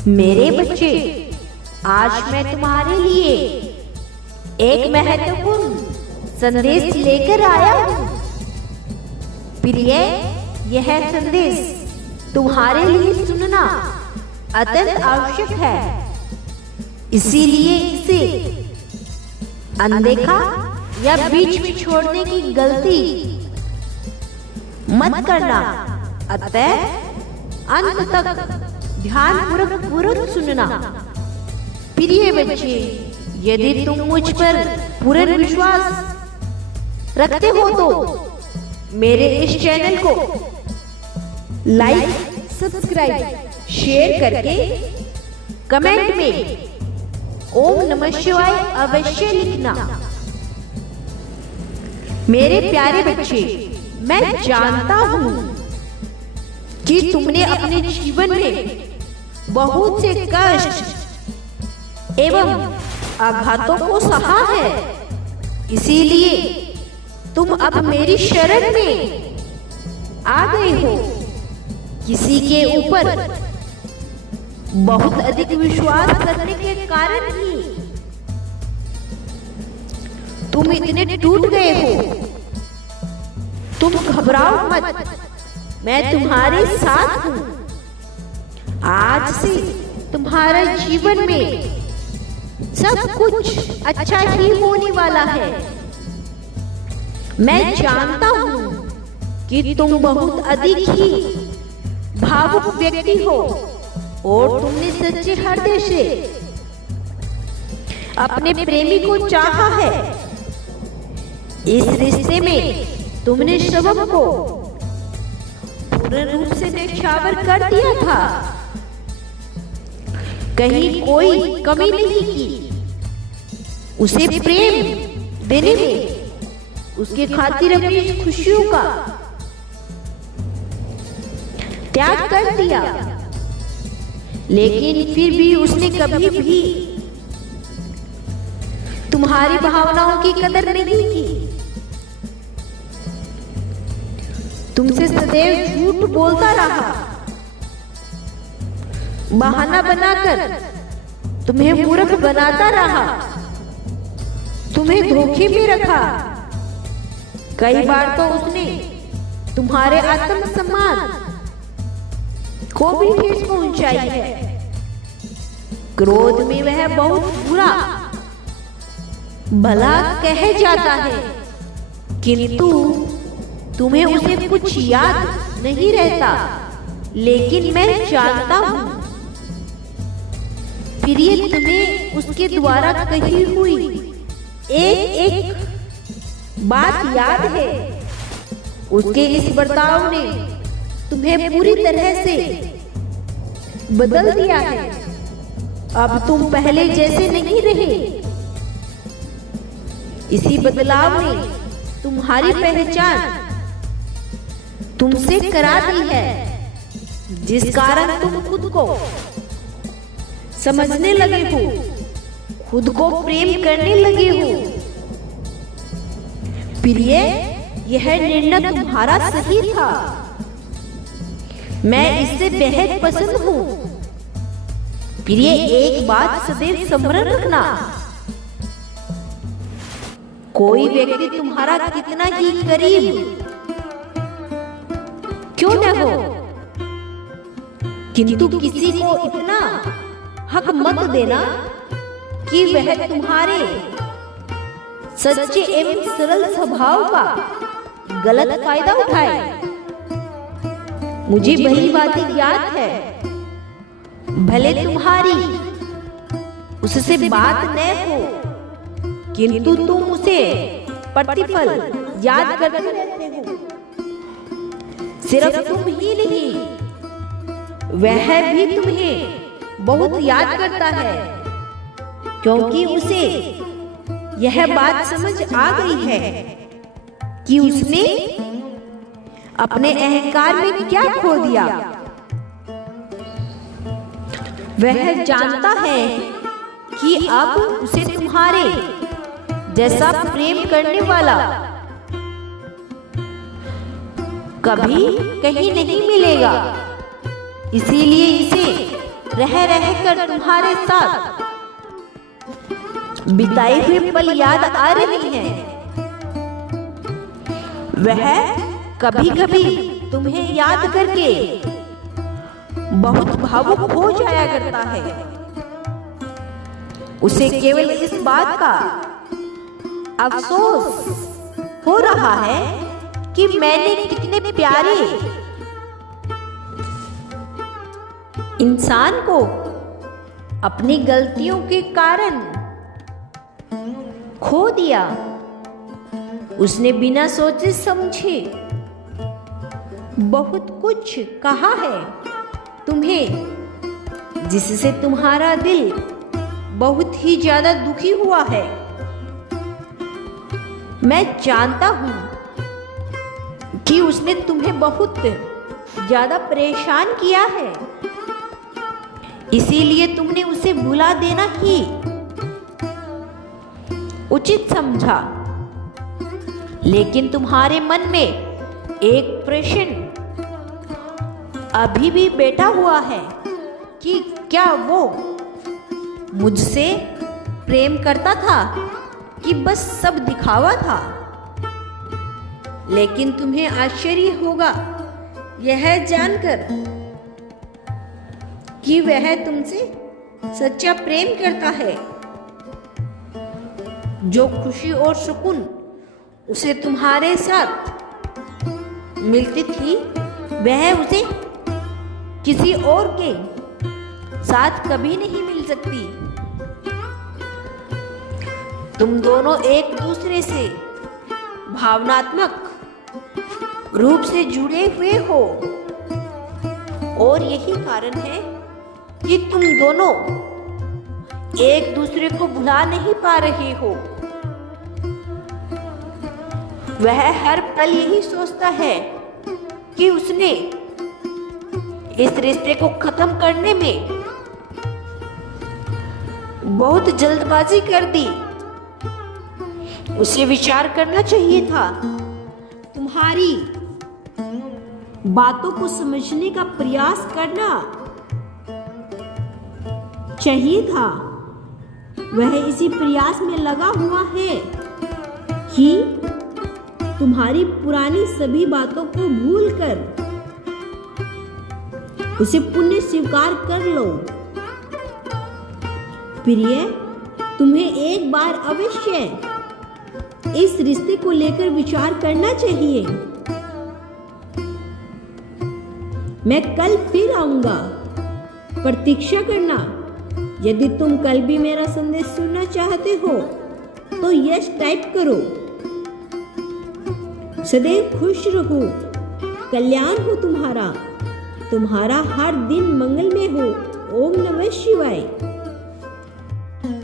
मेरे बच्चे, आज मैं तुम्हारे लिए एक महत्वपूर्ण संदेश लेकर आया हूँ। प्रिय, यह संदेश तुम्हारे लिए सुनना अत्यंत आवश्यक है, इसीलिए इसे अनदेखा या बीच में छोड़ने की गलती मत करना। अतः अंत तक ध्यानपूर्वक सुनना। प्रिय बच्चे, यदि तुम मुझ पर पूर्ण विश्वास रखते हो तो मेरे इस चैनल को लाइक, सब्सक्राइब, शेयर करके कमेंट में ओम नमः शिवाय अवश्य लिखना। मेरे प्यारे बच्चे, मैं जानता हूँ कि तुमने अपने जीवन में बहुत से कष्ट एवं आघातों को सहा है, इसीलिए तुम अब मेरी शरण में आ गए हो। किसी के ऊपर बहुत अधिक विश्वास करने के कारण ही तुम इतने टूट गए हो। तुम घबराओ मत, मैं तुम्हारे साथ हूँ। आज से तुम्हारा जीवन में सब कुछ अच्छा ही होने वाला है। मैं जानता हूँ कि तुम बहुत अधिक ही भावुक व्यक्ति हो और तुमने सच्चे हृदय से अपने प्रेमी को चाहा है। इस रिश्ते में तुमने सबब को पूर्ण रूप से न्यौछावर कर दिया था, कहीं कोई कमी नहीं की। उसे प्रेम देने में उसके खातिर अपनी खुशियों का त्याग कर दिया, लेकिन फिर भी उसने कभी भी तुम्हारी भावनाओं की कदर नहीं की। तुमसे सदैव झूठ बोलता रहा, बहाना बनाकर तुम्हें मूर्ख बनाता रहा, तुम्हें धोखे में रखा। कई बार तो उसने तुम्हारे आत्मसम्मान को भी ठेस पहुंचाई है। क्रोध में वह बहुत बुरा भला कह जाता है, किंतु तुम्हें उसे कुछ याद नहीं रहता। लेकिन मैं जानता हूँ फिर ये तुम्हें उसके द्वारा कही हुई एक एक बात याद है। उसके इस बर्ताव ने तुम्हें पूरी तरह से बदल दिया है। अब तुम पहले जैसे नहीं रहे। इसी बदलाव ने तुम्हारी पहचान तुमसे करा दी है, जिस कारण तुम खुद को समझने लगे हो, खुद को प्रेम करने लगे हो। प्रिय, यह निर्णय तुम्हारा सही था। मैं इससे बेहद पसंद हूँ। प्रिय, एक बात सदैव स्मरण रखना, कोई व्यक्ति तुम्हारा कितना ही करीब क्यों न हो, किंतु किसी को इतना हक मत देना कि वह तुम्हारे सच्चे एवं सरल स्वभाव का गलत फायदा उठाए। मुझे भली बातें याद है, भले तुम्हारी उससे बात न हो, किंतु तुम उसे प्रतिफल याद करते रहते हो। सिर्फ तुम ही नहीं, वह भी तुम्हें बहुत याद करता है, क्योंकि उसे यह बात समझ आ गई है कि उसने अपने अहंकार में क्या खो दिया। वह जानता है कि अब उसे तुम्हारे जैसा प्रेम करने वाला कभी कहीं नहीं मिलेगा। इसीलिए इसे रह रहकर तुम्हारे साथ बिताए हुए पल याद आ रही हैं। वह कभी कभी तुम्हें याद करके बहुत भावुक हो जाया करता है। उसे केवल इस बात का अफसोस हो रहा है कि मैंने कितने प्यारे इंसान को अपनी गलतियों के कारण खो दिया। उसने बिना सोचे समझे बहुत कुछ कहा है तुम्हें, जिससे तुम्हारा दिल बहुत ही ज्यादा दुखी हुआ है। मैं जानता हूं कि उसने तुम्हें बहुत ज्यादा परेशान किया है, इसीलिए तुमने उसे भुला देना ही उचित समझा। लेकिन तुम्हारे मन में एक प्रश्न अभी भी बैठा हुआ है कि क्या वो मुझसे प्रेम करता था कि बस सब दिखावा था। लेकिन तुम्हें आश्चर्य होगा यह जानकर कि वह तुमसे सच्चा प्रेम करता है। जो खुशी और सुकून उसे तुम्हारे साथ मिलती थी, वह उसे किसी और के साथ कभी नहीं मिल सकती। तुम दोनों एक दूसरे से भावनात्मक रूप से जुड़े हुए हो और यही कारण है कि तुम दोनों एक दूसरे को भुला नहीं पा रहे हो। वह हर पल यही सोचता है कि उसने इस रिश्ते को खत्म करने में बहुत जल्दबाजी कर दी। उसे विचार करना चाहिए था, तुम्हारी बातों को समझने का प्रयास करना चाहिए था। वह इसी प्रयास में लगा हुआ है कि तुम्हारी पुरानी सभी बातों को भूलकर उसे पुण्य स्वीकार कर लो। प्रिय, तुम्हें एक बार अवश्य इस रिश्ते को लेकर विचार करना चाहिए। मैं कल फिर आऊंगा, प्रतीक्षा करना। यदि तुम कल भी मेरा संदेश सुनना चाहते हो तो यस टाइप करो। सदैव खुश रहो, कल्याण हो तुम्हारा हर दिन मंगलमय हो। ओम नमः शिवाय।